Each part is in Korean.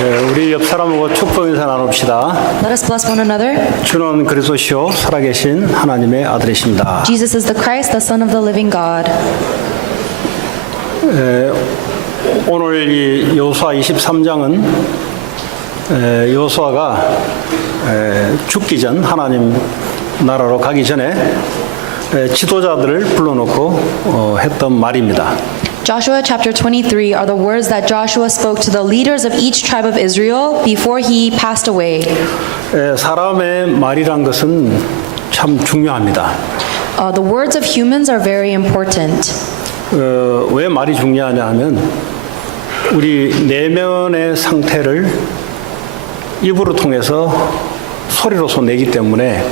우리 옆 사람하고 축복 인사 나눕시다. Let us bless one another. 주는 그리스도시요 살아계신 하나님의 아들이십니다. Jesus is the Christ, the Son of the living God. 오늘 이 여호수아 23장은 여호수아가 죽기 전 하나님 나라로 가기 전에 지도자들을 불러놓고 했던 말입니다. Joshua chapter 23 are the words that Joshua spoke to the leaders of each tribe of Israel before he passed away. 사람의 말이란 것은 참 중요합니다. The words of humans are very important. 왜 말이 중요하냐 하면 우리 내면의 상태를 입으로 통해서 소리로서 내기 때문에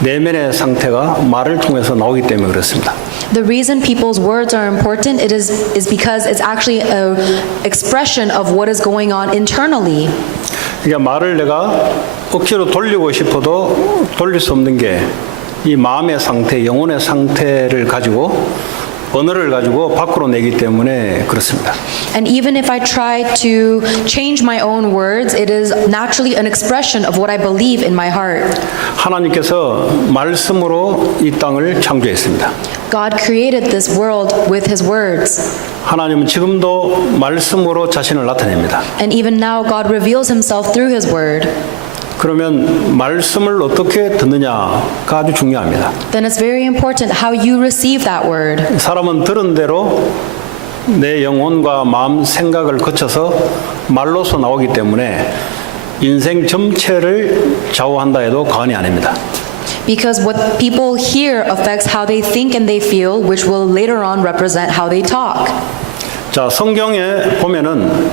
내면의 상태가 말을 통해서 나오기 때문에 그렇습니다. The reason people's words are important is because it's actually an expression of what is going on internally. 그러니까 말을 내가 억지로 돌리고 싶어도 돌릴 수 없는 게 이 마음의 상태, 영혼의 상태를 가지고 언어를 가지고 밖으로 내기 때문에 그렇습니다. And even if I try to change my own words, it is naturally an expression of what I believe in my heart. 하나님께서 말씀으로 이 땅을 창조했습니다. God created this world with His words. 하나님은 지금도 말씀으로 자신을 나타냅니다. And even now, God reveals Himself through His word. 그러면 말씀을 어떻게 듣느냐가 아주 중요합니다. Then it's very important how you receive that word. 사람은 들은 대로 내 영혼과 마음, 생각을 거쳐서 말로서 나오기 때문에 인생 전체를 좌우한다 해도 과언이 아닙니다. Because what people hear affects how they think and they feel, which will later on represent how they talk. 자, 성경에 보면은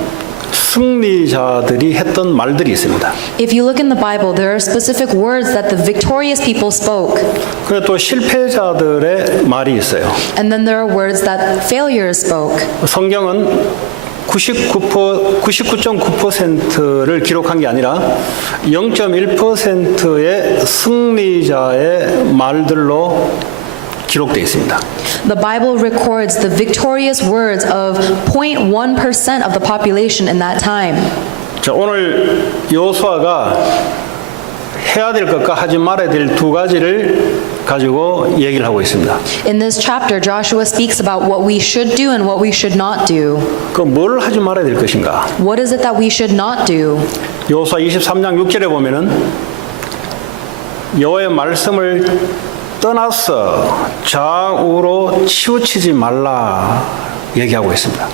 승리자들이 했던 말들이 있습니다. If you look in the Bible, there are specific words that the victorious people spoke. 그리고 또 실패자들의 말이 있어요. And then there are words that failures spoke. 성경은 99.9%를 기록한 게 아니라 0.1%의 승리자의 말들로 기록되어 있습니다. The Bible records the victorious words of 0.1% of the population in that time. 자, 오늘 여호수아가 해야 될 것과 하지 말아야 될 두 가지를 가지고 얘기를 하고 있습니다. In this chapter, Joshua speaks about what we should do and what we should not do. 그 뭘 하지 말아야 될 것인가? What is it that we should not do? 여호수아 23장 6절에 보면은 여호와의 말씀을 떠나서 좌우로 치우치지 말라 얘기하고 있습니다.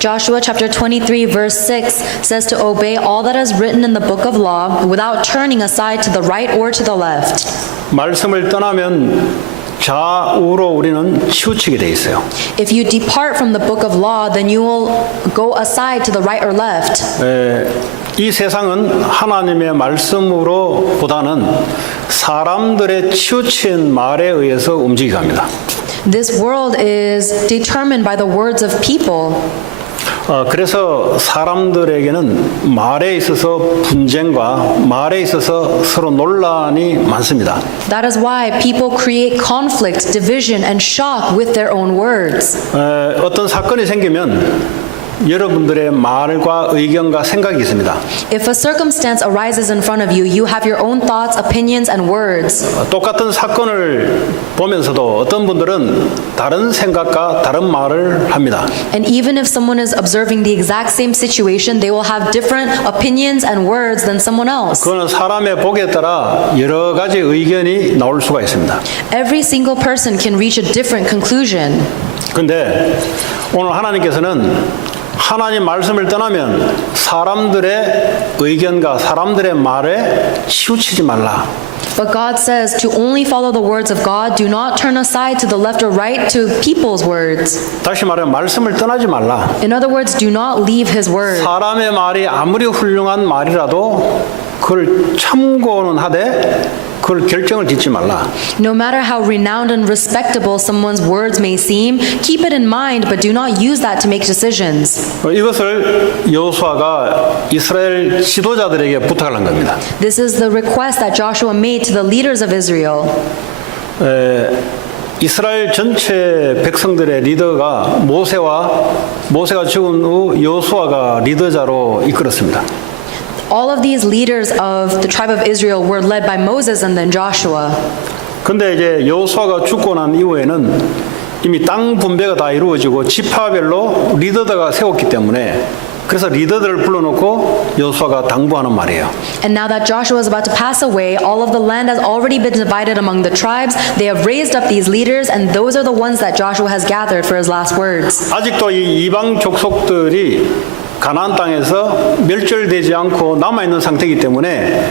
Joshua chapter 23 verse 6 says to obey all that is written in the book of law without turning aside to the right or to the left. 말씀을 떠나면 좌우로 우리는 치우치게 돼 있어요. If you depart from the book of law, then you will go aside to the right or left. 이 세상은 하나님의 말씀으로 보다는 사람들의 치우친 말에 의해서 움직여갑니다. This world is determined by the words of people. 그래서 사람들에게는 말에 있어서 분쟁과 말에 있어서 서로 논란이 많습니다. That is why people create conflict, division, and shock with their own words. 어떤 사건이 생기면 여러분들의 말과 의견과 생각이 있습니다. If a circumstance arises in front of you, you have your own thoughts, opinions, and words. 똑같은 사건을 보면서도 어떤 분들은 다른 생각과 다른 말을 합니다. And even if someone is observing the exact same situation, they will have different opinions and words than someone else. 그거는 사람의 복에 따라 여러 가지 의견이 나올 수가 있습니다. Every single person can reach a different conclusion. 그런데 오늘 하나님께서는 하나님 말씀을 떠나면 사람들의 의견과 사람들의 말에 치우치지 말라. But God says to only follow the words of God, do not turn aside to the left or right to people's words. 다시 말하면 말씀을 떠나지 말라. In other words, do not leave His word. 사람의 말이 아무리 훌륭한 말이라도 그걸 참고는 하되 그걸 결정을 짓지 말라. No matter how renowned and respectable someone's words may seem, keep it in mind, but do not use that to make decisions. 이것을 여호수아가 이스라엘 지도자들에게 부탁을 한 겁니다. This is the request that Joshua made to the leaders of Israel. 이스라엘 전체 백성들의 리더가 모세가 죽은 후 여호수아가 리더자로 이끌었습니다. All of these leaders of the tribe of Israel were led by Moses and then Joshua. 근데 이제 여호수아가 죽고 난 이후에는 이미 땅 분배가 다 이루어지고 지파별로 리더들가 세웠기 때문에 그래서 리더들을 불러놓고 여호수아가 당부하는 말이에요. And now that Joshua is about to pass away, all of the land has already been divided among the tribes. They have raised up these leaders, and those are the ones that Joshua has gathered for his last words. 아직도 이 이방 족속들이 가나안 땅에서 멸절되지 않고 남아있는 상태이기 때문에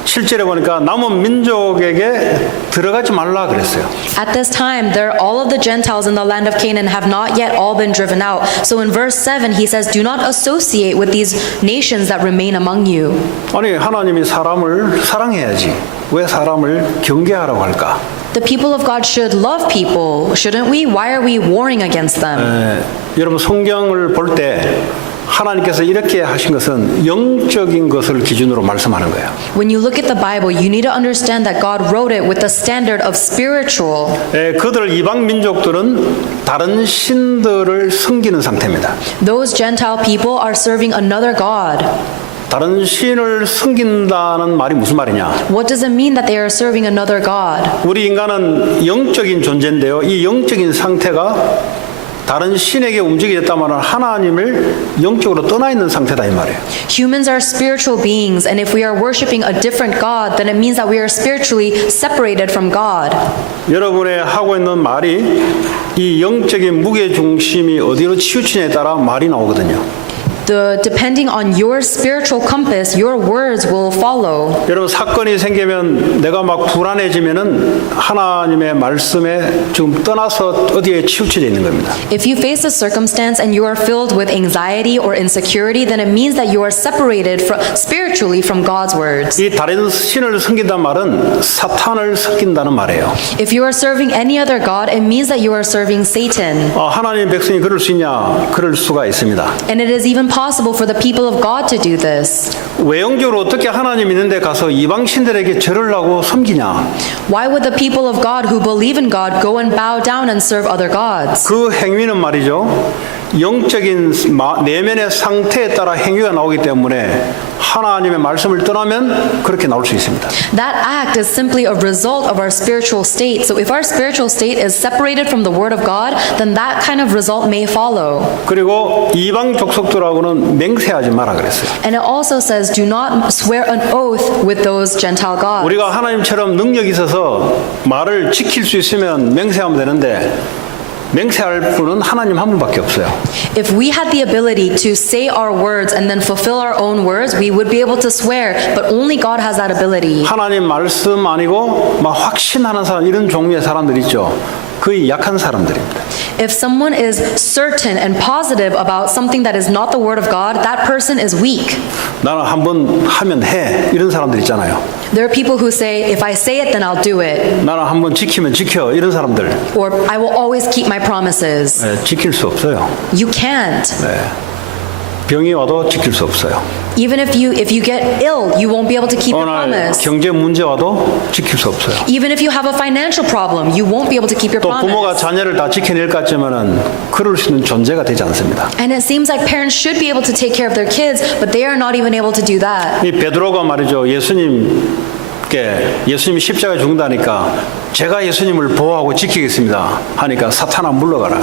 7절에 보니까 남은 민족에게 들어가지 말라 그랬어요. At this time, all of the Gentiles in the land of Canaan have not yet all been driven out. So in verse 7, he says, do not associate with these nations that remain among you. 아니 하나님이 사람을 사랑해야지 왜 사람을 경계하라고 할까? The people of God should love people, shouldn't we? Why are we warring against them? 여러분 성경을 볼 때 하나님께서 이렇게 하신 것은 영적인 것을 기준으로 말씀하는 거예요. When you look at the Bible, you need to understand that God wrote it with the standard of spiritual. 그들 이방 민족들은 다른 신들을 섬기는 상태입니다. Those Gentile people are serving another God. 다른 신을 섬긴다는 말이 무슨 말이냐? What does it mean that they are serving another God? 우리 인간은 영적인 존재인데요. 이 영적인 상태가 다른 신에게 움직이겠다면 하나님을 영적으로 떠나 있는 상태다 이 말이에요. Humans are spiritual beings, and if we are worshiping a different God, then it means that we are spiritually separated from God. 여러분의 하고 있는 말이 이 영적인 무게 중심이 어디로 치우치냐에 따라 말이 나오거든요. Depending on your spiritual compass, your words will follow. 여러분 사건이 생기면 내가 막 불안해지면은 하나님의 말씀에 좀 떠나서 어디에 치우쳐져 있는 겁니다. If you face a circumstance and you are filled with anxiety or insecurity, then it means that you are separated spiritually from God's words. 이 다른 신을 섬긴다는 말은 사탄을 섬긴다는 말이에요. If you are serving any other God, it means that you are serving Satan. 하나님 백성이 그럴 수 있냐? 그럴 수가 있습니다. And it is even possible for the people of God to do this. 외형적으로 어떻게 하나님 있는데 가서 이방 신들에게 절을 하고 섬기냐? Why would the people of God who believe in God go and bow down and serve other gods? 그 행위는 말이죠. 영적인 내면의 상태에 따라 행위가 나오기 때문에 하나님의 말씀을 떠나면 그렇게 나올 수 있습니다. That act is simply a result of our spiritual state. So if our spiritual state is separated from the word of God, then that kind of result may follow. 그리고 이방 족속들하고는 맹세하지 마라 그랬어요. And it also says, do not swear an oath with those Gentile gods. 우리가 하나님처럼 능력이 있어서 말을 지킬 수 있으면 맹세하면 되는데 맹세할 분은 하나님 한 분밖에 없어요. If we had the ability to say our words and then fulfill our own words, we would be able to swear, but only God has that ability. 하나님 말씀 아니고 막 확신하는 사람 이런 종류의 사람들 있죠. 거의 약한 사람들입니다. If someone is certain and positive about something that is not the word of God, that person is weak. 나는 한번 하면 해 이런 사람들 있잖아요. There are people who say, if I say it, then I'll do it. 나는 한번 지키면 지켜 이런 사람들. Or I will always keep my promises. 지킬 수 없어요. You can't. 병이 와도 지킬 수 없어요. Even if you get ill, you won't be able to keep your 오늘 promise. 경제 문제 와도 지킬 수 없어요. Even if you have a financial problem, you won't be able to keep your 또 부모가 promise. 자녀를 다 지켜낼 것 같지만은 그럴 수 있는 존재가 되지 않습니다. And it seems like parents should be able to take care of their kids, but they are not even able to do that. 이 베드로가 말이죠. 예수님이 십자가에 죽는다니까 제가 예수님을 보호하고 지키겠습니다 하니까 사탄아 물러가라.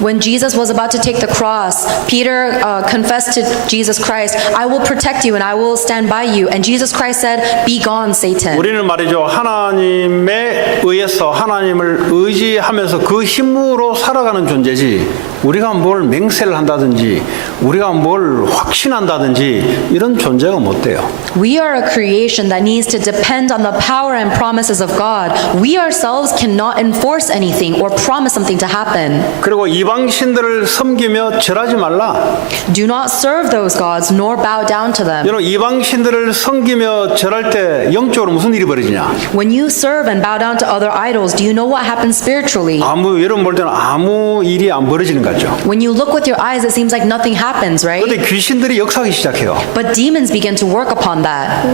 When Jesus was about to take the cross, Peter confessed to Jesus Christ, I will protect you and I will stand by you. And Jesus Christ said, be gone, Satan. 우리는 말이죠. 하나님에 의해서 하나님을 의지하면서 그 힘으로 살아가는 존재지 우리가 뭘 맹세를 한다든지 우리가 뭘 확신한다든지 이런 존재가 못 돼요. We are a creation that needs to depend on the power and promises of God. We ourselves cannot enforce anything or promise something to happen. 그리고 이방 신들을 섬기며 절하지 말라. Do not serve those gods nor bow down to them. 여러분 이방 신들을 섬기며 절할 때 영적으로 무슨 일이 벌어지냐? When you serve and bow down to other idols, do you know what happens spiritually? 여러분 볼 때는 아무 일이 안 벌어지는 거죠. When you look with your eyes, it seems like nothing happens, right? 그런데 귀신들이 역사하기 시작해요. But demons begin to work upon that.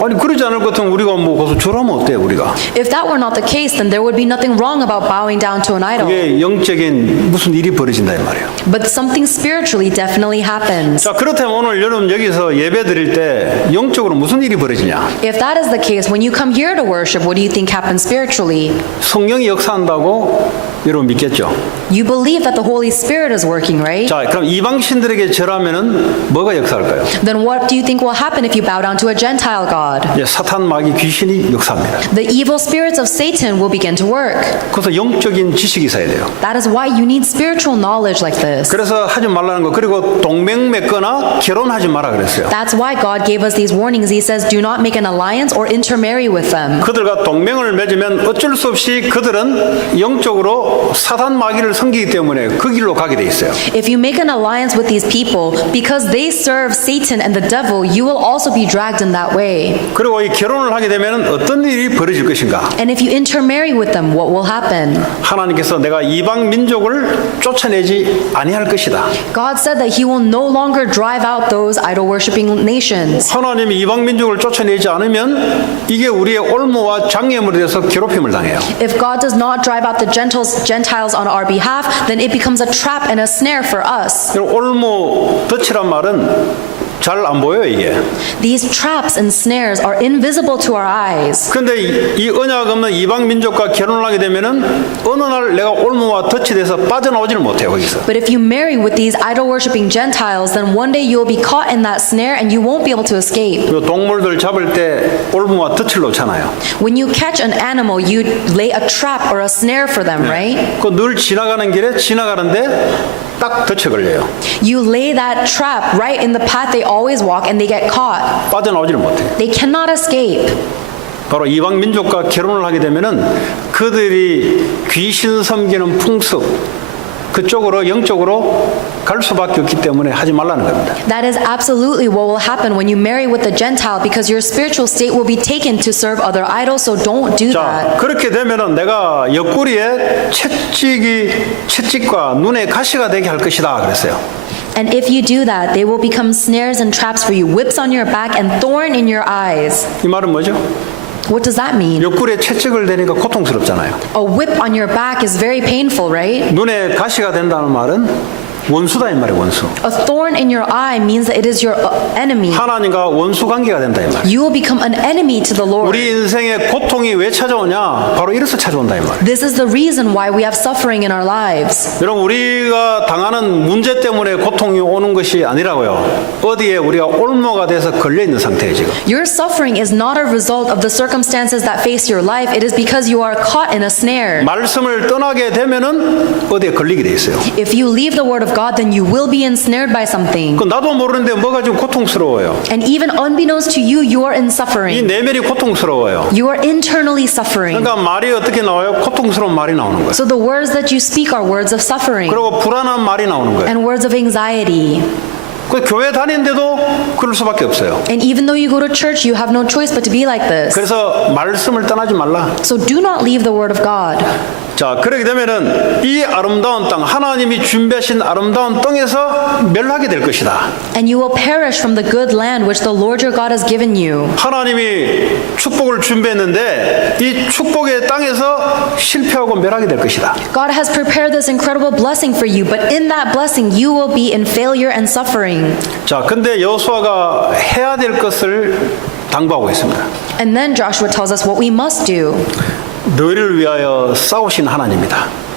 아니 그러지 않을 것 같으면 우리가 뭐 거기서 절하면 어때요 우리가? If that were not the case, then there would be nothing wrong about bowing down to an idol. 그게 영적인 무슨 일이 벌어진다 이 말이에요. But something spiritually definitely happens. 자 그렇다면 오늘 여러분 여기서 예배 드릴 때 영적으로 무슨 일이 벌어지냐? If that is the case, when you come here to worship, what do you think happens spiritually? 성령이 역사한다고 여러분 믿겠죠? You believe that the Holy Spirit is working, right? 자 그럼 이방신들에게 절하면은 뭐가 역사할까요? Then what do you think will happen if you bow down to a Gentile god? 이제 사탄 마귀 귀신이 역사합니다. The evil spirits of Satan will begin to work. 그래서 영적인 지식이 있어야 돼요. That is why you need spiritual knowledge like this. 그래서 하지 말라는 거 그리고 동맹 맺거나 결혼하지 마라 그랬어요. That's why God gave us these warnings. He says, do not make an alliance or intermarry with them. 그들과 동맹을 맺으면 어쩔 수 없이 그들은 영적으로 사탄 마귀를 섬기기 때문에 그 길로 가게 돼 있어요. If you make an alliance with these people, because they serve Satan and the devil, you will also be dragged in that way. 그리고 이 결혼을 하게 되면 어떤 일이 벌어질 것인가? And if you intermarry with them, what will happen? 하나님께서 내가 이방 민족을 쫓아내지 아니할 것이다. God said that He will no longer drive out those idol-worshiping nations. 하나님이 이방 민족을 쫓아내지 않으면 이게 우리의 올무와 장애물이 돼서 괴롭힘을 당해요. If God does not drive out the Gentiles on our behalf, then it becomes a trap and a snare for us. 올무 덫이란 말은 잘 안 보여요 이게. These traps and snares are invisible to our eyes. 그런데 이 언약 없는 이방 민족과 결혼을 하게 되면은 어느 날 내가 올무와 덫이 돼서 빠져나오지를 못해요 거기서. But if you marry with these idol-worshiping Gentiles, then one day you will be caught in that snare and you won't be able to escape. 그리고 동물들 잡을 때 올무와 덫을 놓잖아요. When you catch an animal, you lay a trap or a snare for them, right? 그 늘 지나가는 길에 지나가는데 딱 덫에 걸려요. You lay that trap right in the path they always walk and they get caught. 빠져나오지를 못해요. They cannot escape. 바로 이방 민족과 결혼을 하게 되면은 그들이 귀신 섬기는 풍습 그쪽으로 영적으로 갈 수밖에 없기 때문에 하지 말라는 겁니다. That is absolutely what will happen when you marry with a Gentile, because your spiritual state will be taken to serve other idols, so don't do 자, that. 그렇게 되면은 내가 옆구리에 채찍과 눈에 가시가 되게 할 것이다 그랬어요. And if you do that, they will become snares and traps for you, whips on your back and thorn in your eyes. 이 말은 뭐죠? What does that mean? 옆구리에 채찍을 대니까 고통스럽잖아요. A whip on your back is very painful, right? 눈에 가시가 된다는 말은 원수다 이 말이에요. 원수. A thorn in your eye means that it is your enemy. 하나님과 원수 관계가 된다 이 말이에요. You will become an enemy to the Lord. 우리 인생에 고통이 왜 찾아오냐? 바로 이래서 찾아온다 이 말이에요. This is the reason why we have suffering in our lives. 여러분 우리가 당하는 문제 때문에 고통이 오는 것이 아니라고요. 어디에 우리가 올무가 돼서 걸려 있는 상태예요 지금. Your suffering is not a result of the circumstances that face your life. It is because you are caught in a snare. 말씀을 떠나게 되면은 어디에 걸리게 돼 있어요. If you leave the word of God, then you will be ensnared by something. 그 나도 모르는데 뭐가 좀 고통스러워요. And even unbeknownst to you, you are in 이 suffering. 내면이 고통스러워요. You are internally suffering. 그러니까 말이 어떻게 나와요? 고통스러운 말이 나오는 거예요. So the words that you speak are words of suffering 그리고 불안한 말이 나오는 거예요. and words of anxiety. 그 교회 다니는데도 그럴 수밖에 없어요. And even though you go to church, you have no choice but to be like this. 그래서 말씀을 떠나지 말라. So do not leave the word of God. 자, 그렇게 되면은 이 아름다운 땅, 하나님이 준비하신 아름다운 땅에서 멸하게 될 것이다. And you will perish from the good land which the Lord your God has given you. 하나님이 축복을 준비했는데 이 축복의 땅에서 실패하고 멸하게 될 것이다. God has prepared this incredible blessing for you, but in that blessing you will be in failure and suffering. 자, 근데 여호수아가 해야 될 것을 당부하고 있습니다. And then Joshua tells us what we must do. 너희를 위하여 싸우신 하나님이다.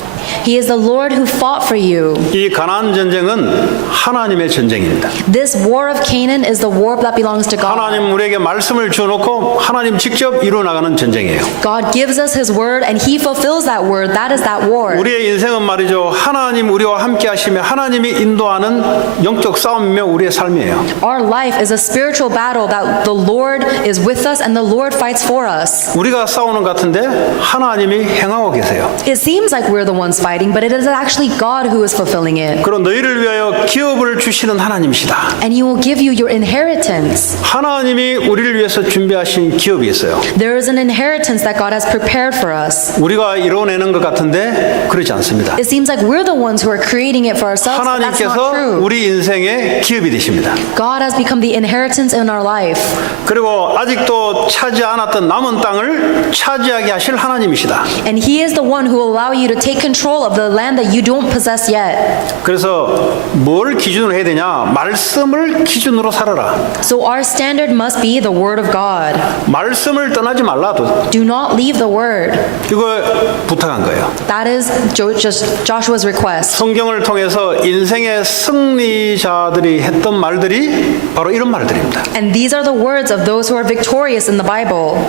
He is the Lord who fought for you. 이 가나안 전쟁은 하나님의 전쟁입니다. This war of Canaan is the war that belongs to God. 하나님 우리에게 말씀을 주어놓고 하나님 직접 이루어 나가는 전쟁이에요. God gives us His word and He fulfills that word. That is that war. 우리의 인생은 말이죠. 하나님 우리와 함께 하시며 하나님이 인도하는 영적 싸움이며 우리의 삶이에요. Our life is a spiritual battle that the Lord is with us and the Lord fights for us. 우리가 싸우는 것 같은데 하나님이 행하고 계세요. It seems like we're the ones fighting, providing, but it is actually God who is fulfilling it. 그리고 너희를 위하여 기업을 주시는 하나님이시다. And He will give you your inheritance. 하나님이 우리를 위해서 준비하신 기업이 있어요. There is an inheritance that God has prepared for us. 우리가 이뤄내는 것 같은데 그렇지 않습니다. It seems like we're the ones who are creating it for ourselves, but that's not 하나님께서 true. 우리 인생의 기업이 되십니다. God has become the inheritance in our life. 그리고 아직도 차지 않았던 남은 땅을 차지하게 하실 하나님이시다. And He is the one who will allow you to take control of the land that you don't possess yet. 그래서 뭘 기준으로 해야 되냐? 말씀을 기준으로 살아라. So our standard must be the Word of God. 말씀을 떠나지 말라도 Do not leave the Word. 이거 부탁한 거예요. That is Joshua's request. 성경을 통해서 인생의 승리자들이 했던 말들이 바로 이런 말들입니다. And these are the words of those who are victorious in the Bible.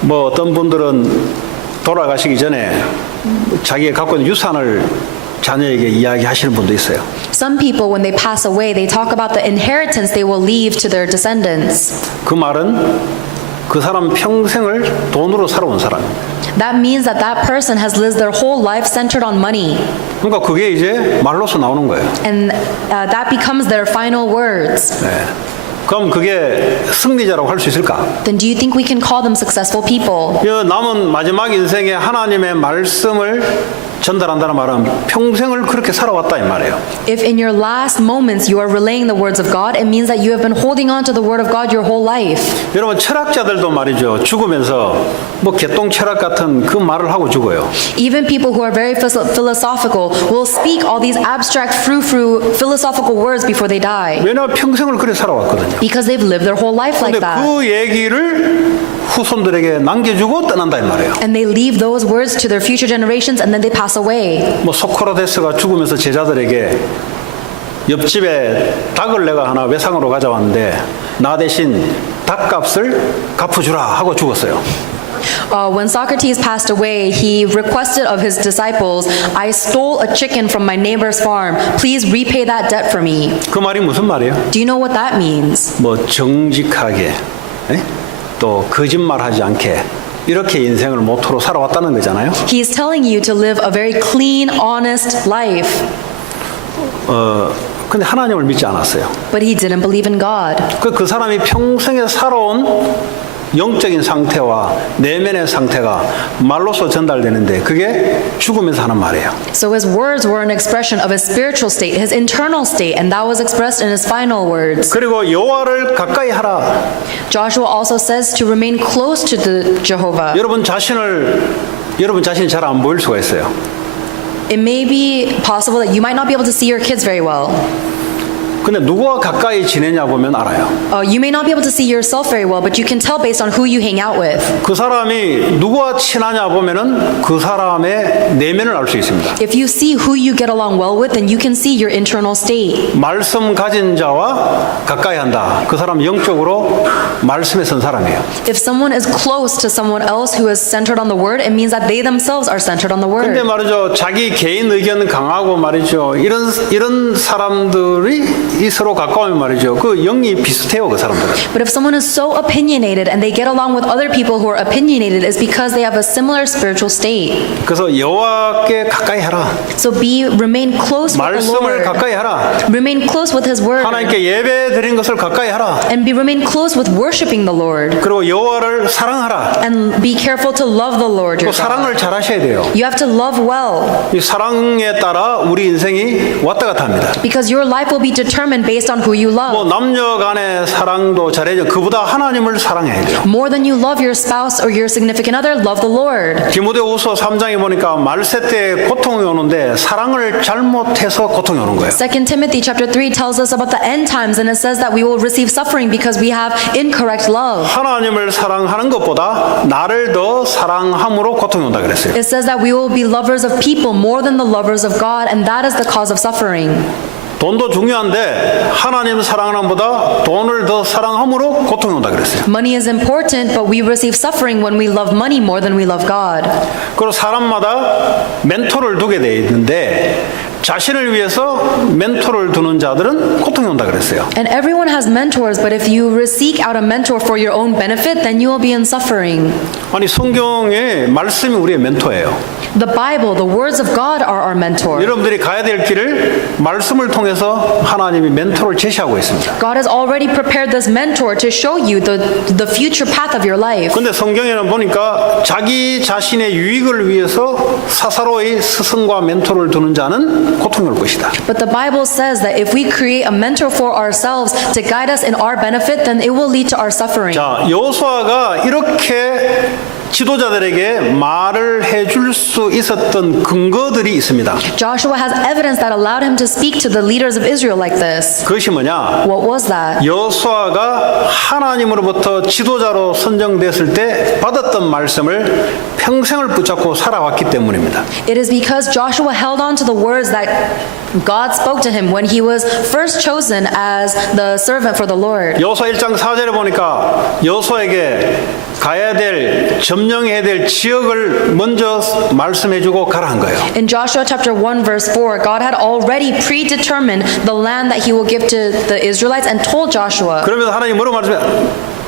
뭐 어떤 분들은 돌아가시기 전에 자기가 갖고 있는 유산을 자녀에게 이야기하시는 분도 있어요. Some people, when they pass away, they talk about the inheritance they will leave to their descendants. 그 말은 그 사람 평생을 돈으로 살아온 사람. That means that that person has lived their whole life centered on money. 그러니까 그게 이제 말로서 나오는 거예요. And that becomes their final words. 네. 그럼 그게 승리자라고 할 수 있을까? Then do you think we can call them successful people? 이 남은 마지막 인생에 하나님의 말씀을 전달한다는 말은 평생을 그렇게 살아왔다 이 말이에요. If in your last moments you are relaying the words of God, it means that you have been holding on to the word of God your whole life. 여러분 철학자들도 말이죠. 죽으면서 뭐 개똥 철학 같은 그 말을 하고 죽어요. Even people who are very philosophical will speak all these abstract, frou-frou philosophical words before they die. 왜냐하면 평생을 그렇게 살아왔거든요. Because they've lived their whole life like 근데 that. 그 얘기를 후손들에게 남겨주고 떠난다 이 말이에요. And they leave those words to their future generations and then they pass away. 뭐 소크라테스가 죽으면서 제자들에게 옆집에 닭을 내가 하나 외상으로 가져왔는데 나 대신 닭값을 갚아주라 하고 죽었어요. When Socrates passed away, he requested of his disciples, I stole a chicken from my neighbor's farm. Please repay that debt for me. 그 말이 무슨 말이에요? Do you know what that means? 뭐 정직하게 에? 또 거짓말하지 않게 이렇게 인생을 모토로 살아왔다는 거잖아요. He's telling you to live a very clean, honest life. 근데 하나님을 믿지 않았어요. But he didn't believe in God. 그 사람이 평생에 살아온 영적인 상태와 내면의 상태가 말로서 전달되는데 그게 죽으면서 하는 말이에요. So his words were an expression of his spiritual state, his internal state, and that was expressed in his final words. 그리고 여호와를 가까이 하라. Joshua also says to remain close to the Jehovah. 여러분 자신이 잘 안 보일 수가 있어요. It may be possible that you might not be able to see your kids very well. 근데 누구와 가까이 지내냐 보면 알아요. You may not be able to see yourself very well, but you can tell based on who you hang out with. 그 사람이 누구와 친하냐 보면은 그 사람의 내면을 알 수 있습니다. If you see who you get along well with, then you can see your internal state. 말씀 가진 자와 가까이 한다. 그 사람 영적으로 말씀에 선 사람이에요. If someone is close to someone else who is centered on the word, it means that they themselves are centered on the 근데 word. 말이죠. 자기 개인 의견 강하고 말이죠. 이런 사람들이 이 서로 가까우면 말이죠. 그 영이 비슷해요, 그 사람들은. But if someone is so opinionated and they get along with other people who are opinionated, it's because they have a similar spiritual state. 그래서 여호와께 가까이 하라. So remain close with the 말씀을 Lord. 가까이 하라. Remain close with His word. 하나님께 예배 드린 것을 가까이 하라. And remain close with worshiping the Lord. 그리고 여호와를 사랑하라. And be careful to love the Lord 또 your God. 사랑을 잘하셔야 돼요. You have to love well. 이 사랑에 따라 우리 인생이 왔다 갔다 합니다. Because your life will be determined based on who you 뭐 love. 남녀 간의 사랑도 잘해야죠. 그보다 하나님을 사랑해야 돼요. More than you love your spouse or your significant other, love the Lord. 디모데후서 3장에 보니까 말세 때 고통이 오는데 사랑을 잘못해서 고통이 오는 거예요. 2 Timothy chapter 3 tells us about the end times, and it says that we will receive suffering because we have incorrect love. 하나님을 사랑하는 것보다 나를 더 사랑함으로 고통이 온다 그랬어요. It says that we will be lovers of people more than the lovers of God, and that is the cause of suffering. 돈도 중요한데 하나님 사랑하는 것보다 돈을 더 사랑함으로 고통이 온다 그랬어요. Money is important, but we receive suffering when we love money more than we love God. 그리고 사람마다 멘토를 두게 돼 있는데 자신을 위해서 멘토를 두는 자들은 고통이 온다 그랬어요. And everyone has mentors, but if you seek out a mentor for your own benefit, then you will be in suffering. 아니 성경의 말씀이 우리의 멘토예요. The Bible, the words of God are our mentor. 여러분들이 가야 될 길을 말씀을 통해서 하나님이 멘토를 제시하고 있습니다. God has already prepared this mentor to show you the future path of your life. 근데 성경에는 보니까 자기 자신의 유익을 위해서 사사로이 스승과 멘토를 두는 자는 고통이 올 것이다. But the Bible says that if we create a mentor for ourselves to guide us in our benefit, then it will lead to our suffering. 자, 여호수아가 이렇게 지도자들에게 말을 해줄 수 있었던 근거들이 있습니다. Joshua has evidence that allowed him to speak to the leaders of Israel like this. 그것이 뭐냐? What was that? 여호수아가 하나님으로부터 지도자로 선정됐을 때 받았던 말씀을 평생을 붙잡고 살아왔기 때문입니다. It is because Joshua held on to the words that God spoke to him when he was first chosen as the servant for the Lord. 여호수아 1장 4절에 보니까 여호수아에게 가야 될 점령해야 될 지역을 먼저 말씀해주고 가라 한 거예요. In Joshua chapter 1 verse 4, God had already predetermined the land that he will give to the Israelites and told Joshua. 그러면서 하나님 뭐라고 말씀해?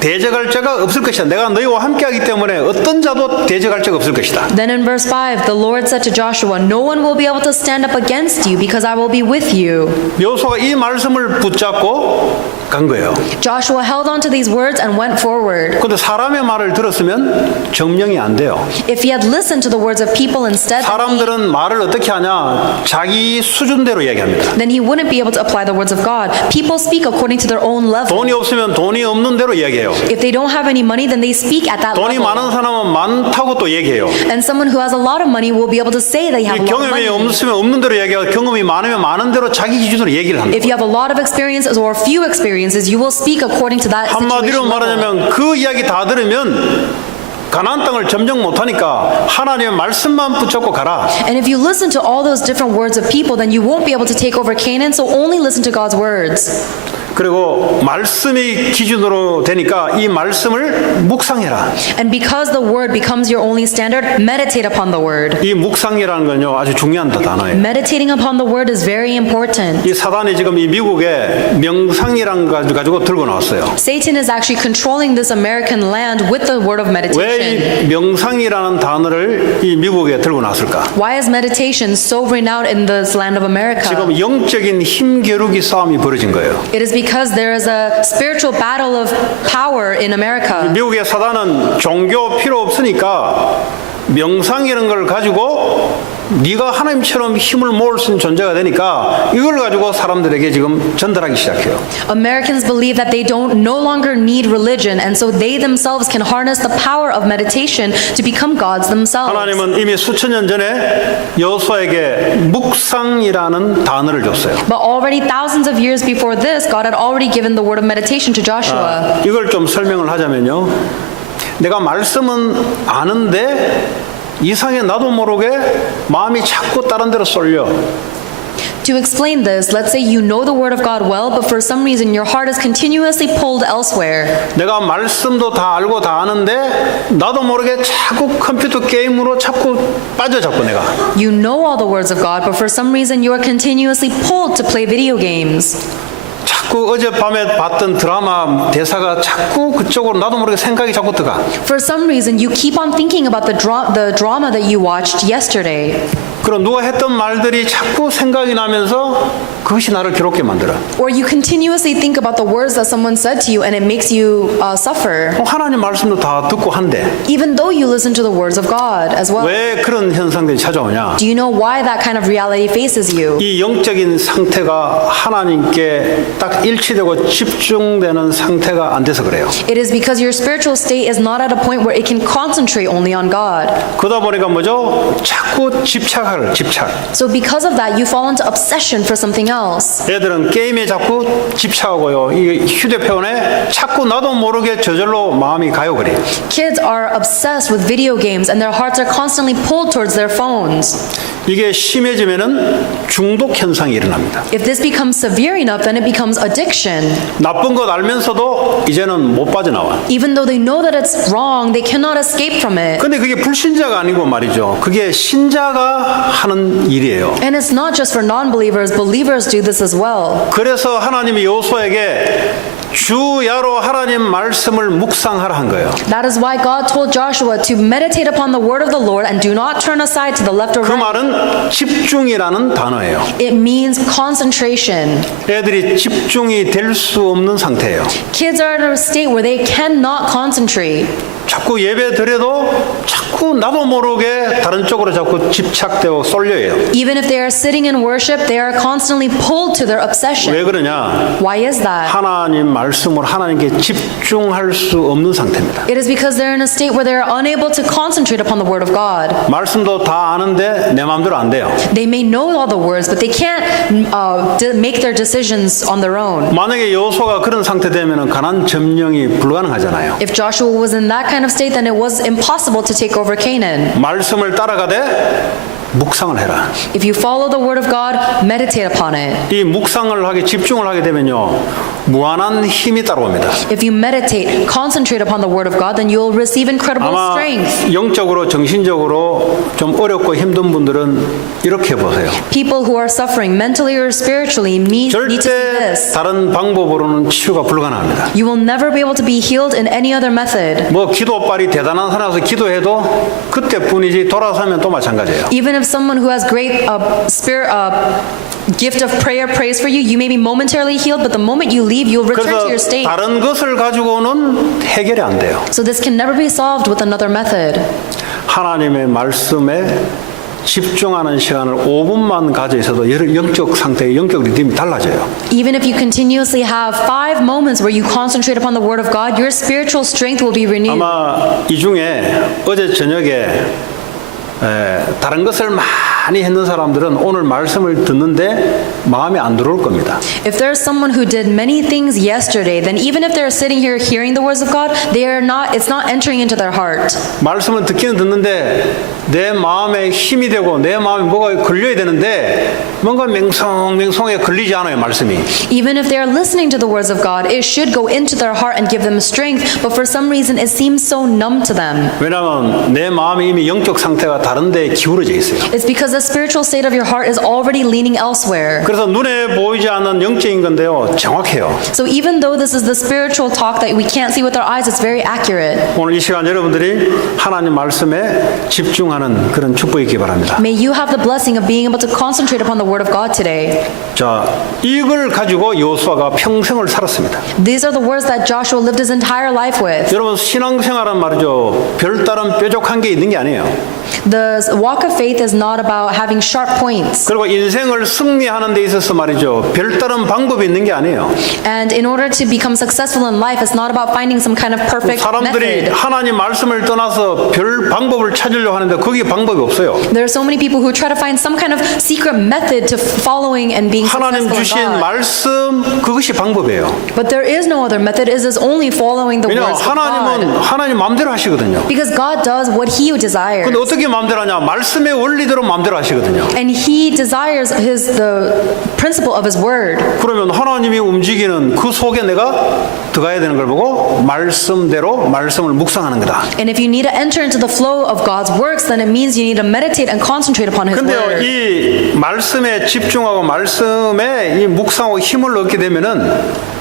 대적할 자가 없을 것이다. 내가 너희와 함께하기 때문에 어떤 자도 대적할 자가 없을 것이다. Then in verse 5, the Lord said to Joshua, "No one will be able to stand up against you because I will be with you." 여호수아가 이 말씀을 붙잡고 간 거예요. Joshua held on to these words and went forward. 그런데 사람의 말을 들었으면 정령이 안 돼요. If he had listened to the words of people instead, 사람들은 말을 어떻게 하냐? 자기 수준대로 얘기합니다. then he wouldn't be able to apply the words of God. People speak according to their own level. 돈이 없으면 돈이 없는 대로 얘기해요. If they don't have any money, then they speak at that 돈이 level. 많은 사람은 많다고 또 얘기해요. And someone who has a lot of money will be able to say they have 이 a lot of 경험이 money. 없으면 없는 대로 얘기하고 경험이 많으면 많은 대로 자기 기준으로 얘기를 합니다. If you have a lot of experiences or few experiences, you will speak according to that 한마디로 situation level. 말하자면 그 이야기 다 들으면 가나안 땅을 점령 못하니까 하나님의 말씀만 붙잡고 가라. And if you listen to all those different words of people, then you won't be able to take over Canaan, so only listen to God's words. 그리고 말씀이 기준으로 되니까 이 말씀을 묵상해라. And because the word becomes your only standard, meditate upon the word. 이 묵상이라는 건요 아주 중요한 단어예요. Meditating upon the word is very important. 이 사단이 지금 이 미국에 명상이라는 거 가지고 들고 나왔어요. Satan is actually controlling this American land with the word of meditation. 왜 이 명상이라는 단어를 이 미국에 들고 나왔을까? Why is meditation so renowned in this land of America? 지금 영적인 힘겨루기 싸움이 벌어진 거예요. It is because there is a spiritual battle of power in America. 미국의 사단은 종교 필요 없으니까 명상 이런 걸 가지고 네가 하나님처럼 힘을 모을 수 있는 존재가 되니까 이걸 가지고 사람들에게 지금 전달하기 시작해요. Americans believe that they don't no longer need religion, and so they themselves can harness the power of meditation to become gods themselves. 하나님은 이미 수천 년 전에 여호수아에게 묵상이라는 단어를 줬어요. But already thousands of years before this, God had already given the word of meditation to Joshua. 이걸 좀 설명을 하자면요. 내가 말씀은 아는데 이상해 나도 모르게 마음이 자꾸 다른 데로 쏠려. To explain this, let's say you know the word of God well, but for some reason your heart is continuously pulled elsewhere. 내가 말씀도 다 알고 다 아는데 나도 모르게 자꾸 컴퓨터 게임으로 자꾸 빠져 자꾸 내가. You know all the words of God, but for some reason you are continuously pulled to play video games. 자꾸 어젯밤에 봤던 드라마 대사가 자꾸 그쪽으로 나도 모르게 생각이 자꾸 들어가. For some reason you keep on thinking about the drama that you watched yesterday. 그럼 누가 했던 말들이 자꾸 생각이 나면서 그것이 나를 괴롭게 만들어. Or you continuously think about the words that someone said to you and it makes you suffer. 하나님 말씀도 다 듣고 한데 Even though you listen to the words of God as well. 왜 그런 현상들이 찾아오냐? Do you know why that kind of reality faces you? 이 영적인 상태가 하나님께 딱 일치되고 집중되는 상태가 안 돼서 그래요. It is because your spiritual state is not at a point where it can concentrate only on God. 그러다 보니까 뭐죠? 자꾸 집착. So because of that, you fall into obsession for something else. 애들은 게임에 자꾸 집착하고요. 이 휴대폰에 자꾸 나도 모르게 저절로 마음이 가요 그래. Kids are obsessed with video games and their hearts are constantly pulled towards their phones. 이게 심해지면은 중독 현상이 일어납니다. If this becomes severe enough, then it becomes addiction. 나쁜 것 알면서도 이제는 못 빠져나와. Even though they know that it's wrong, they cannot escape from it. 근데 그게 불신자가 아니고 말이죠. 그게 신자가 하는 일이에요. And it's not just for non-believers, believers do this as well. 그래서 하나님이 여호수아에게 주야로 하나님 말씀을 묵상하라 한 거예요. That is why God told Joshua to meditate upon the word of the Lord and do not turn aside to the left or 그 right. 말은 집중이라는 단어예요. It means concentration. 애들이 집중이 될 수 없는 상태예요. Kids are in a state where they cannot concentrate. 자꾸 예배 드려도 자꾸 나도 모르게 다른 쪽으로 자꾸 집착되고 쏠려요. Even if they are sitting in worship, they are constantly pulled to their 왜 obsession. 그러냐? Why is that? 하나님 말씀을 하나님께 집중할 수 없는 상태입니다. It is because they're in a state where they are unable to concentrate upon the word of God. 말씀도 다 아는데 내 마음대로 안 돼요. They may know all the words, but they can't make their decisions on their own. 만약에 여호수아가 그런 상태 되면은 가나안 점령이 불가능하잖아요. If Joshua was in that kind of state, then it was impossible to take over Canaan. 말씀을 따라가되 묵상을 해라. If you follow the word of God, meditate upon it. 이 묵상을 하게 집중을 하게 되면요 무한한 힘이 따라옵니다. If you meditate, concentrate upon the word of God, then you'll receive incredible 아마 strength. 영적으로 정신적으로 좀 어렵고 힘든 분들은 이렇게 보세요. People who are suffering mentally or spiritually need to see 절대 this. 다른 방법으로는 치유가 불가능합니다. You will never be able to be healed in any other method. 뭐 기도빨이 대단한 사람에서 기도해도 그때뿐이지 돌아서면 또 마찬가지예요. Even if someone who has great gift of prayer prays for you, you may be momentarily healed, but the moment you leave, you'll return to your 그래서 state. 다른 것을 가지고는 해결이 안 돼요. So this can never be solved with another method. 하나님의 말씀에 집중하는 시간을 5분만 가져 있어도 영적 상태의 영적 리듬이 달라져요. Even if you continuously have 5 moments where you concentrate upon the word of God, your spiritual strength will be renewed. 아마 이 중에 어제 저녁에 다른 것을 많이 했는 사람들은 오늘 말씀을 듣는데 마음에 안 들어올 겁니다. If there's someone who did many things yesterday, then even if they're sitting here hearing the words of God, it's not entering into their heart. 말씀은 듣기는 듣는데 내 마음에 힘이 되고 내 마음에 뭐가 걸려야 되는데 뭔가 맹성맹성하게 걸리지 않아요, 말씀이. Even if they're listening to the words of God, it should go into their heart and give them strength, but for some reason it seems so numb to them. 왜냐하면 내 마음이 이미 영적 상태가 다른 데 기울어져 있어요. It's because the spiritual state of your heart is already leaning elsewhere. 그래서 눈에 보이지 않는 영적인 건데요, 정확해요. So even though this is the spiritual talk that we can't see with our eyes, it's very accurate. 오늘 이 시간 여러분들이 하나님 말씀에 집중하는 그런 축복이 있기 바랍니다. May you have the blessing of being able to concentrate upon the word of God today. 자, 이걸 가지고 여호수아가 평생을 살았습니다. These are the words that Joshua lived his entire life with. 여러분 신앙생활은 말이죠, 별다른 뾰족한 게 있는 게 아니에요. The walk of faith is not about having sharp points. 그리고 인생을 승리하는 데 있어서 말이죠, 별다른 방법이 있는 게 아니에요. And in order to become successful in life, it's not about finding some kind of perfect 사람들이 method. 하나님 말씀을 떠나서 별 방법을 찾으려고 하는데 거기에 방법이 없어요. There are so many people who try to find some kind of secret method to following and being 하나님 successful 주신 in God. 말씀 그것이 방법이에요. But there is no other method. It is only following the 왜냐하면 words of 하나님은 God. 하나님 마음대로 하시거든요. Because God does what He desires. 근데 어떻게 마음대로 하냐? 말씀의 원리대로 마음대로 하시거든요. And He desires the principle of His word. 그러면 하나님이 움직이는 그 속에 내가 들어가야 되는 걸 보고 말씀대로 말씀을 묵상하는 거다. And if you need to enter into the flow of God's works, then it means you need to meditate and concentrate upon His 근데요, word. 이 말씀에 집중하고 말씀에 이 묵상하고 힘을 얻게 되면은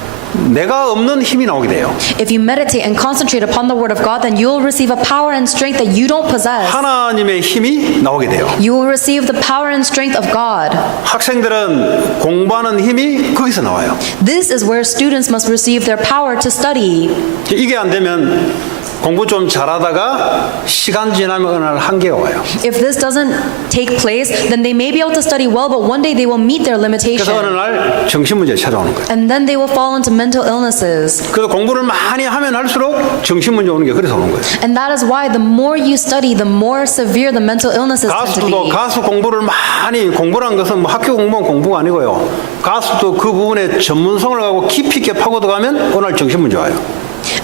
내가 없는 힘이 나오게 돼요. If you meditate and concentrate upon the word of God, then you'll receive a power and strength that you don't possess. 하나님의 힘이 나오게 돼요. You will receive the power and strength of God. 학생들은 공부하는 힘이 거기서 나와요. This is where students must receive their power to study. 이게 안 되면 공부 좀 잘하다가 시간 지나면 어느 날 한계가 와요. If this doesn't take place, then they may be able to study well, but one day they will meet their 그래서 어느 limitation. 날 정신문제 찾아오는 거예요. And then they will fall into mental illnesses. 그래서 공부를 많이 하면 할수록 정신문제 오는 게 그래서 오는 거예요. And that is why the more you study, the more severe the mental illnesses tend to 가수도 be. 가수 공부를 많이 공부란 것은 뭐 학교 공부는 공부가 아니고요. 가수도 그 부분에 전문성을 갖고 깊이 있게 파고들어가면 어느 날 정신문제 와요.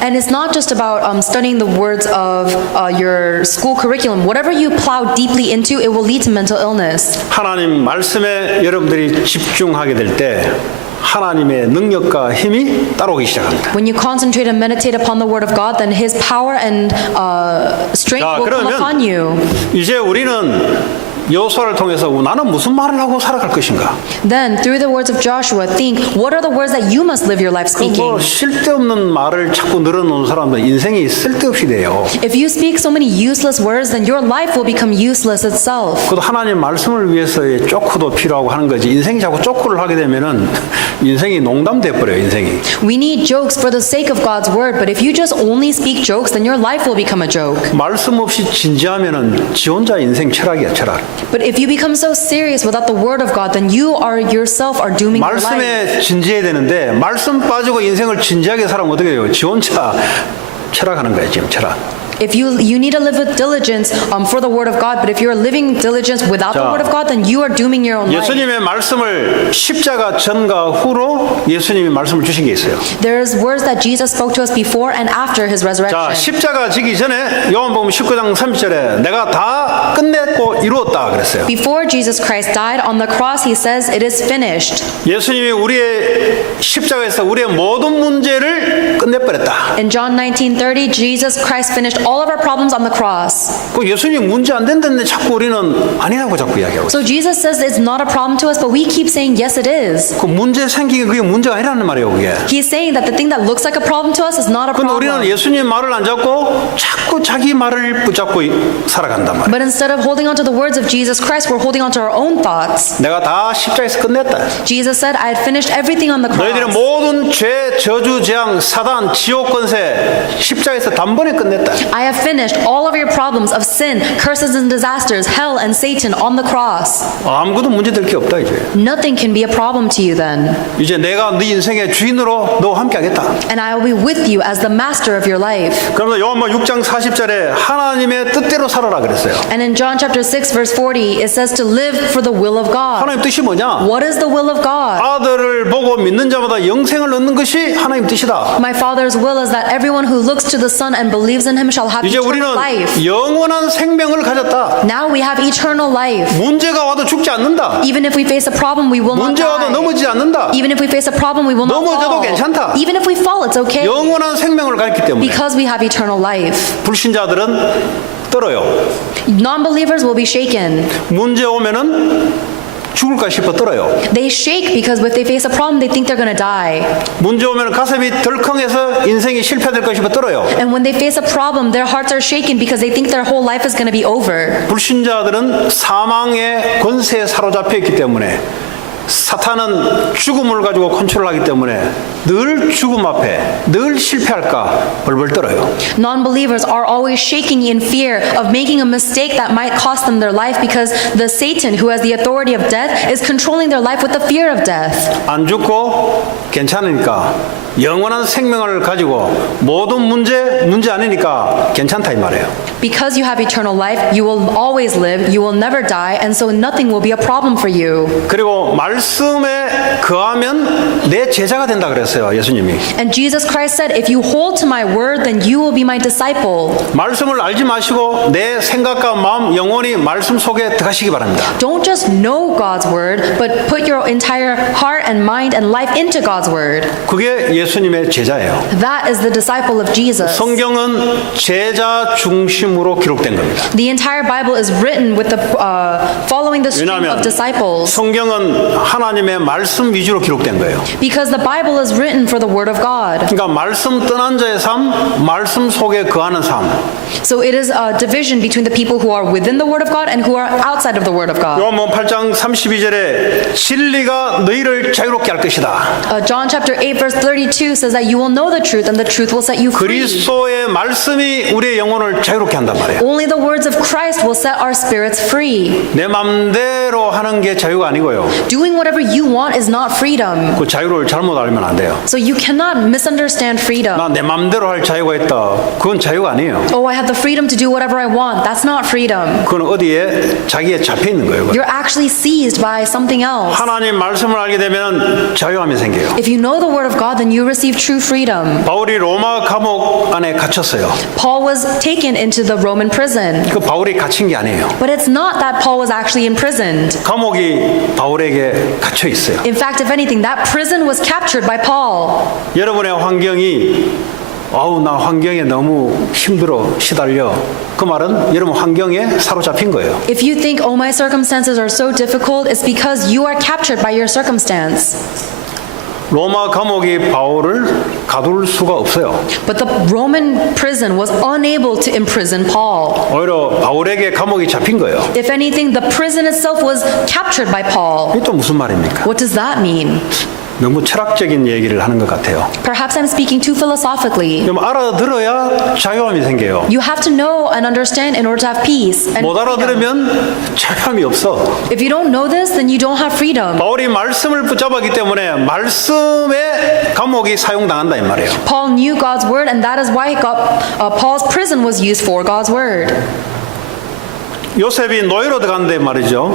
And it's not just about studying the words of your school curriculum. Whatever you plow deeply into, it will lead to mental illness. 하나님 말씀에 여러분들이 집중하게 될 때 하나님의 능력과 힘이 따라오기 시작합니다. When you concentrate and meditate upon the word of God, then His power and strength 자, will come 그러면 upon you. 이제 우리는 여호수아를 통해서 나는 무슨 말을 하고 살아갈 것인가? Then, through the words of Joshua, think, what are the words that you must live your life speaking? 뭐 쓸데없는 말을 자꾸 늘어놓는 사람들 인생이 쓸데없이 돼요. If you speak so many useless words, then your life will become useless itself. 그것도 하나님 말씀을 위해서의 쪼크도 필요하고 하는 거지. 인생이 자꾸 쪼크를 하게 되면은 인생이 농담돼 버려요. 인생이. We need jokes for the sake of God's word, but if you just only speak jokes, then your life will become a joke. 말씀 없이 진지하면은 지 혼자 인생 철학이야, 철학. But if you become so serious without the word of God, then you are yourself are dooming your life. 말씀에 진지해야 되는데 말씀 빠지고 인생을 진지하게 살면 어떻게 해요? 지 혼자 철학하는 거예요, 지금 철학. If you need to live with diligence for the word of God, but if you're living diligence without the 자, word of God, then you are dooming your own life. 예수님의 말씀을 십자가 전과 후로 예수님이 말씀을 주신 게 있어요. There's words that Jesus spoke to us before and after His 자, resurrection. 십자가 지기 전에 요한복음 19장 30절에 내가 다 끝냈고 이루었다 그랬어요. Before Jesus Christ died on the cross, He says, it is finished. 예수님이 우리의 십자가에서 우리의 모든 문제를 끝내버렸다. In John 19:30, Jesus Christ finished all of our problems on the cross. 그 예수님 문제 안 된다는데 자꾸 우리는 아니라고 자꾸 이야기하고 있어요. So Jesus says it's not a problem to us, but we keep saying, yes, it is. 그 문제 생기게 그게 문제가 아니라는 말이에요, 그게. He's saying that the thing that looks like a problem to us is not a 근데 우리는 problem. 예수님 말을 안 잡고 자꾸 자기 말을 붙잡고 살아간단 말이에요. But instead of holding on to the words of Jesus Christ, we're holding on to our own thoughts. 내가 다 십자가에서 끝냈다. Jesus said, I had finished everything on the 너희들의 cross. 모든 죄, 저주, 재앙, 사단, 지옥 권세 십자가에서 단번에 끝냈다. I have finished all of your problems of sin, curses and disasters, hell and Satan on the cross. 아무것도 문제될 게 없다 이제. Nothing can be a problem to you then. 이제 내가 네 인생의 주인으로 너와 함께하겠다. And I will be with you as the master of your life. 그러면서 요한복음 6장 40절에 하나님의 뜻대로 살아라 그랬어요. And in John chapter 6 verse 40, it says to live for the will of God. 하나님 뜻이 뭐냐? What is the will of God? 아들을 보고 믿는 자마다 영생을 얻는 것이 하나님 뜻이다. My Father's will is that everyone who looks to the Son and believes in Him shall have 이제 우리는 eternal life. 영원한 생명을 가졌다. Now we have eternal life. 문제가 와도 죽지 않는다. Even if we face a problem, we will not 문제 와도 die. 넘어지지 않는다. Even if we face a problem, we will not 넘어져도 fall. 괜찮다. Even if we fall, it's okay. 영원한 생명을 가졌기 때문에 Because we have eternal life. 불신자들은 떨어요. Non-believers will be shaken. 문제 오면은 죽을까 싶어 떨어요. They shake because if they face a problem, they think they're going to die. 문제 오면 가슴이 덜컹해서 인생이 실패될까 싶어 떨어요. And when they face a problem, their hearts are shaken because they think their whole life is going to be over. 불신자들은 사망의 권세에 사로잡혀 있기 때문에 사탄은 죽음을 가지고 컨트롤하기 때문에 늘 죽음 앞에 늘 실패할까 벌벌 떨어요. Non-believers are always shaking in fear of making a mistake that might cost them their life because the Satan, who has the authority of death, is controlling their life with the fear of death. 안 죽고 괜찮으니까 영원한 생명을 가지고 모든 문제 아니니까 괜찮다 이 말이에요. Because you have eternal life, you will always live, you will never die, and so nothing will be a problem for you. 그리고 말씀에 거하면 내 제자가 된다 그랬어요, 예수님이. And Jesus Christ said, if you hold to my word, then you will be my disciple. 말씀을 알지 마시고 내 생각과 마음, 영혼이 말씀 속에 들어가시기 바랍니다. Don't just know God's word, but put your entire heart and mind and life into God's word. 그게 예수님의 제자예요. That is the disciple of Jesus. 성경은 제자 중심으로 기록된 겁니다. The entire Bible is written with the following the stream 왜냐하면 of disciples. 성경은 하나님의 말씀 위주로 기록된 거예요. Because the Bible is written for the word of God. 그러니까 말씀 떠난 자의 삶, 말씀 속에 거하는 삶. So it is a division between the people who are within the word of God and who are outside of the word of God. 요한복음 8장 32절에 진리가 너희를 자유롭게 할 것이다. John chapter 8 verse 32 says that you will know the truth and the truth will set you free. 그리스도의 말씀이 우리의 영혼을 자유롭게 한단 말이에요. Only the words of Christ will set our spirits free. 내 맘대로 하는 게 자유가 아니고요. Doing whatever you want is not freedom. 그 자유를 잘못 알면 안 돼요. So you cannot misunderstand freedom. 나 내 맘대로 할 자유가 있다. 그건 자유가 아니에요. Oh, I have the freedom to do whatever I want. That's not freedom. 그건 어디에 자기에 잡혀 있는 거예요. You're actually seized by something else. 하나님 말씀을 알게 되면 자유함이 생겨요. If you know the word of God, then you receive true freedom. 바울이 로마 감옥 안에 갇혔어요. Paul was taken into the Roman prison. 그 바울이 갇힌 게 아니에요. But it's not that Paul was actually imprisoned. 감옥이 바울에게 갇혀 있어요. In fact, if anything, that prison was captured by Paul. 여러분의 환경이 나 환경에 너무 힘들어 시달려. 그 말은 여러분 환경에 사로잡힌 거예요. If you think, oh, my circumstances are so difficult, it's because you are captured by your circumstance. 로마 감옥이 바울을 가둘 수가 없어요. But the Roman prison was unable to imprison Paul. 오히려 바울에게 감옥이 잡힌 거예요. If anything, the prison itself was captured by Paul. 이게 또 무슨 말입니까? What does that mean? 너무 철학적인 얘기를 하는 것 같아요. Perhaps I'm speaking too philosophically. 좀 알아들어야 자유함이 생겨요. You have to know and understand in order to have peace. And 못 알아들으면 자유함이 없어. if you don't know this, then you don't have freedom. 바울이 말씀을 붙잡았기 때문에 말씀의 감옥이 사용당한다 이 말이에요. Paul knew God's word, and that is why Paul's prison was used for God's word. 요셉이 노예로 들어갔는데 말이죠.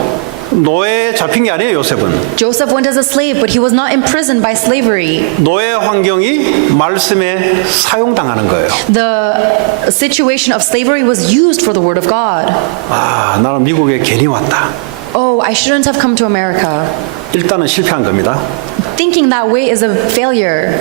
노예에 잡힌 게 아니에요. 요셉은. Joseph went as a slave, but he was not imprisoned by slavery. 노예 환경이 말씀에 사용당하는 거예요. The situation of slavery was used for the word of God. 나는 미국에 괜히 왔다. Oh, I shouldn't have come to America. 일단은 실패한 겁니다. Thinking that way is a failure.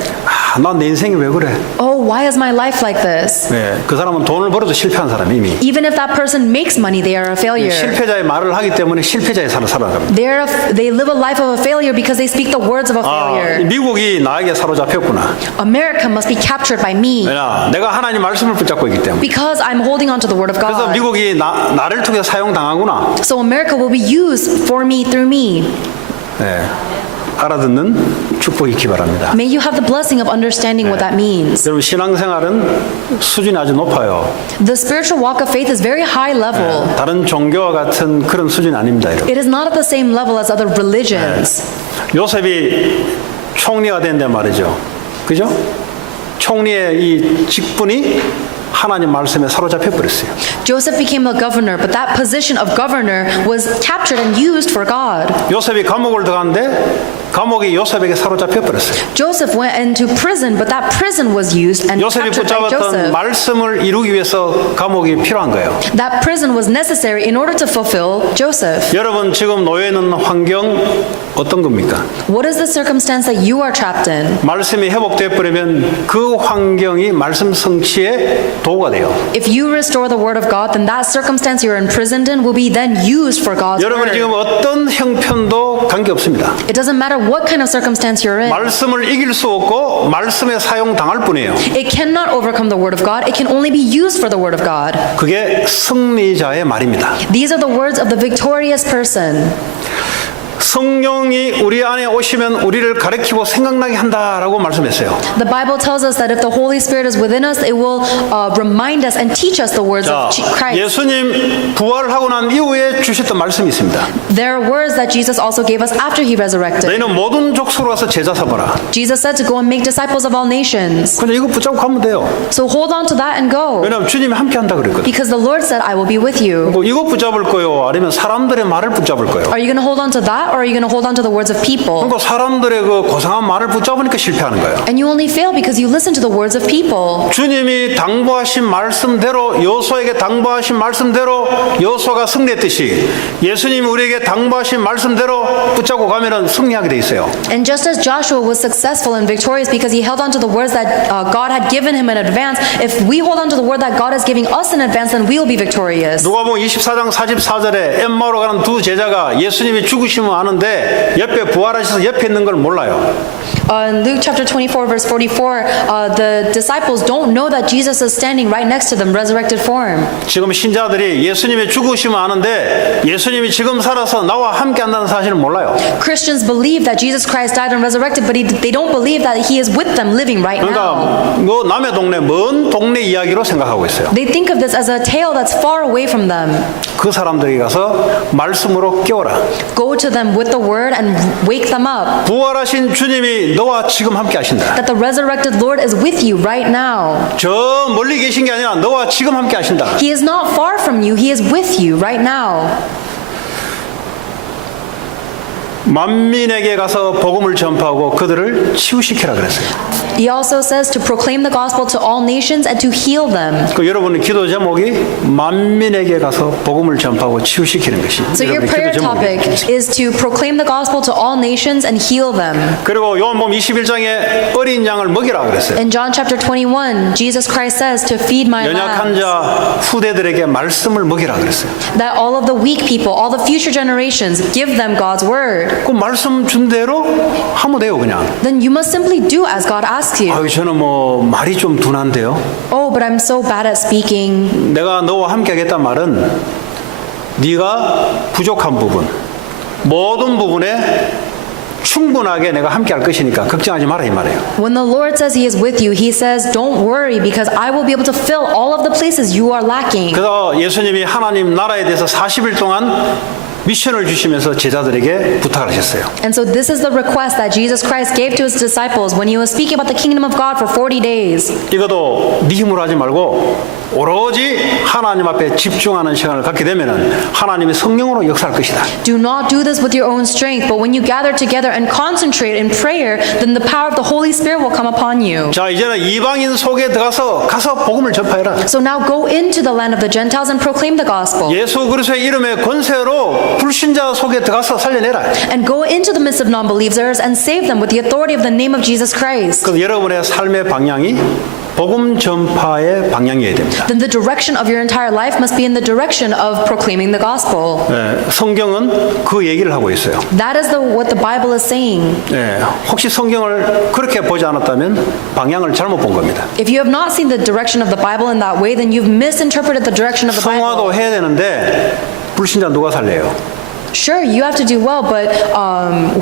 난 내 인생이 왜 그래? Oh, why is my life like this? 네, 그 사람은 돈을 벌어도 실패한 사람이 이미. Even if that person makes money, they are a failure. 실패자의 말을 하기 때문에 실패자의 삶을 살아갑니다. They live a life of a failure because they speak the words of a failure. 미국이 나에게 사로잡혔구나. America must be captured by me 왜냐, 내가 하나님 말씀을 붙잡고 있기 때문에. because I'm holding on to the word of 그래서 God. 미국이 나를 통해 사용당하구나. So America will be used for me through me. 네, 알아듣는 축복이 있기 바랍니다. May you have the blessing of understanding what that means. 여러분 신앙생활은 수준이 아주 높아요. The spiritual walk of faith is very high level. 다른 종교와 같은 그런 수준이 아닙니다. 여러분. It is not at the same level as other religions. 요셉이 총리가 된데 말이죠. 그죠? 총리의 이 직분이 하나님 말씀에 사로잡혀 버렸어요. Joseph became a governor, but that position of governor was captured and used for God. 요셉이 감옥을 들어갔는데 감옥이 요셉에게 사로잡혀 버렸어요. Joseph went into prison, but that prison was used and 요셉이 captured by 붙잡았던 Joseph. 말씀을 이루기 위해서 감옥이 필요한 거예요. That prison was necessary in order to fulfill Joseph. 여러분 지금 놓여 있는 환경 어떤 겁니까? What is the circumstance that you are trapped in? 말씀이 회복돼 버리면 그 환경이 말씀 성취의 도구가 돼요. If you restore the word of God, then that circumstance you're imprisoned in will be then used for God's 여러분이 지금 word. 어떤 형편도 관계없습니다. It doesn't matter what kind of circumstance you're in. 말씀을 이길 수 없고 말씀에 사용당할 뿐이에요. It cannot overcome the word of God. It can only be used for the word of God. 그게 승리자의 말입니다. These are the words of the victorious person. 성령이 우리 안에 오시면 우리를 가르치고 생각나게 한다라고 말씀했어요. The Bible tells us that if the Holy Spirit is within us, it will remind us and teach us the words 자, of Christ. 예수님 부활하고 난 이후에 주셨던 말씀이 있습니다. There are words that Jesus also gave us after he resurrected. 너희는 모든 족속으로 와서 제자 삼아라. Jesus said to go and make disciples of all nations. 근데 이거 붙잡고 가면 돼요. So hold on to that and go. 왜냐하면 주님이 함께 한다 그랬거든요. Because the Lord said, I will be with you. 이거 붙잡을 거요? 아니면 사람들의 말을 붙잡을 거요? Are you going to hold on to that, or are you going to hold on to the words of people? 그러니까 사람들의 그 고상한 말을 붙잡으니까 실패하는 거예요. And you only fail because you listen to the words of people. 주님이 당부하신 말씀대로 여호수아에게 당부하신 말씀대로 여호수아가 승리했듯이 예수님이 우리에게 당부하신 말씀대로 붙잡고 가면은 승리하게 돼 있어요. And just as Joshua was successful and victorious because he held on to the words that God had given him in advance, if we hold on to the word that God is giving us in advance, then we will be victorious. 누가복음 24장 44절에 엠마오로 가는 두 제자가 예수님이 죽으시면 아는데 옆에 부활하셔서 옆에 있는 걸 몰라요. In Luke chapter 24 verse 44, the disciples don't know that Jesus is standing right next to them, resurrected form. 지금 신자들이 예수님이 죽으시면 아는데 예수님이 지금 살아서 나와 함께 한다는 사실을 몰라요. Christians believe that Jesus Christ died and resurrected, but they don't believe that he is with them living right now. 그러니까 뭐 남의 동네 먼 동네 이야기로 생각하고 있어요. They think of this as a tale that's far away from them. 그 사람들에게 가서 말씀으로 깨워라. Go to them with the word and wake them up. 부활하신 주님이 너와 지금 함께 하신다. That the resurrected Lord is with you right now. 저 멀리 계신 게 아니라 너와 지금 함께 하신다. He is not far from you. He is with you right now. 만민에게 가서 복음을 전파하고 그들을 치유시키라 그랬어요. He also says to proclaim the gospel to all nations and to heal them. 그 여러분의 기도 제목이 만민에게 가서 복음을 전파하고 치유시키는 것이. So your 여러분의 prayer 기도 제목입니다. topic is to proclaim the gospel to all nations and heal them. 그리고 요한복음 21장에 어린 양을 먹이라 그랬어요. In John chapter 21, Jesus Christ says to feed my 연약한 lambs. 자 후대들에게 말씀을 먹이라 그랬어요. That all of the weak people, all the future generations, give them God's word. 그 말씀 준 대로 하면 돼요, 그냥. Then you must simply do as God asks you. 아유, 저는 뭐 말이 좀 둔한데요. Oh, but I'm so bad at speaking. 내가 너와 함께 하겠다는 말은 네가 부족한 부분, 모든 부분에 충분하게 내가 함께 할 것이니까 걱정하지 마라 이 말이에요. When the Lord says He is with you, He says, don't worry because I will be able to fill all of the places you are lacking. 그래서 예수님이 하나님 나라에 대해서 40일 동안 미션을 주시면서 제자들에게 부탁을 하셨어요. And so this is the request that Jesus Christ gave to His disciples when He was speaking about the kingdom of God for 40 days. 이것도 네 힘으로 하지 말고 오로지 하나님 앞에 집중하는 시간을 갖게 되면은 하나님의 성령으로 역사할 것이다. Do not do this with your own strength, but when you gather together and concentrate in prayer, then the power of the Holy Spirit will come upon you. 자, 이제는 이방인 속에 가서 복음을 전파해라. So now go into the land of the Gentiles and proclaim the gospel. 예수 그리스도의 이름의 권세로 불신자 속에 들어가서 살려내라. And go into the midst of non-believers and save them with the authority of the name of Jesus Christ. 그 여러분의 삶의 방향이 복음 전파의 방향이어야 됩니다. Then the direction of your entire life must be in the direction of proclaiming the gospel. 성경은 그 얘기를 하고 있어요. That is what the Bible is saying. 혹시 성경을 그렇게 보지 않았다면 방향을 잘못 본 겁니다. If you have not seen the direction of the Bible in that way, then you've misinterpreted the direction of the Bible. 성화도 해야 되는데 불신자 누가 살려요? Sure, you have to do well, but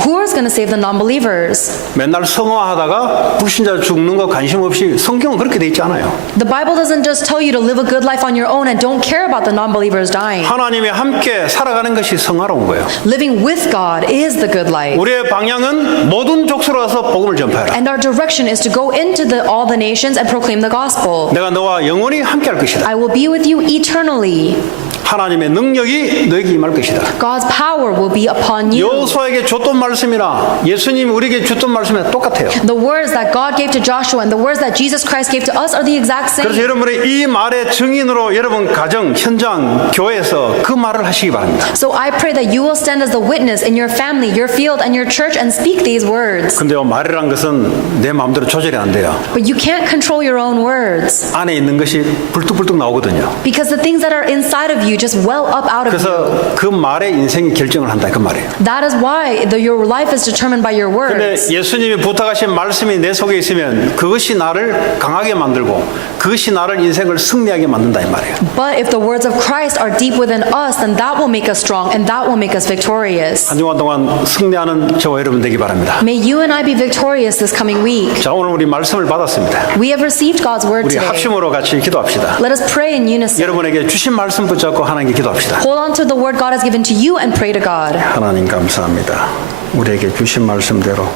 who is going to save the non-believers? 맨날 성화하다가 불신자 죽는 거 관심 없이 성경은 그렇게 돼 있지 않아요. The Bible doesn't just tell you to live a good life on your own and don't care about the non-believers dying. 하나님이 함께 살아가는 것이 성화로운 거예요. Living with God is the good life. 우리의 방향은 모든 족속으로 가서 복음을 전파해라. And our direction is to go into all the nations and proclaim the gospel. 내가 너와 영원히 함께 할 것이다. I will be with you eternally. 하나님의 능력이 너에게 임할 것이다. God's power will be upon you. 여호수아에게 줬던 말씀이나 예수님이 우리에게 줬던 말씀이나 똑같아요. The words that God gave to Joshua and the words that Jesus Christ gave to us are the exact 그래서 same. 여러분의 이 말의 증인으로 여러분 가정, 현장, 교회에서 그 말을 하시기 바랍니다. So I pray that you will stand as the witness in your family, your field, and your church and speak these words. 근데요, 말이란 것은 내 마음대로 조절이 안 돼요. But you can't control your own words 안에 있는 것이 불뚝불뚝 나오거든요. because the things that are inside of you just well up out of you. 그래서 그 말의 인생이 결정을 한다 그 말이에요. That is why your life is determined by your 근데 words. 예수님이 부탁하신 말씀이 내 속에 있으면 그것이 나를 강하게 만들고 그것이 나를 인생을 승리하게 만든다 이 말이에요. But if the words of Christ are deep within us, then that will make us strong and that will make us victorious. 한 주간 동안 승리하는 저와 여러분 되기 바랍니다. May you and I be victorious this coming week. 자, 오늘 우리 말씀을 받았습니다. We have received God's word 우리 today. 합심으로 같이 기도합시다. Let us pray in unison. 여러분에게 주신 말씀 붙잡고 하나님께 기도합시다. Hold on to the word God has given to you and pray to God. 하나님 감사합니다. 우리에게 주신 말씀대로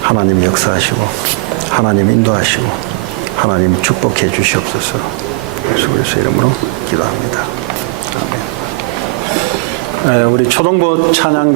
하나님 역사하시고 하나님 인도하시고 하나님 축복해 주시옵소서. 예수 그리스도 이름으로 기도합니다. 아멘. 우리 초등부 찬양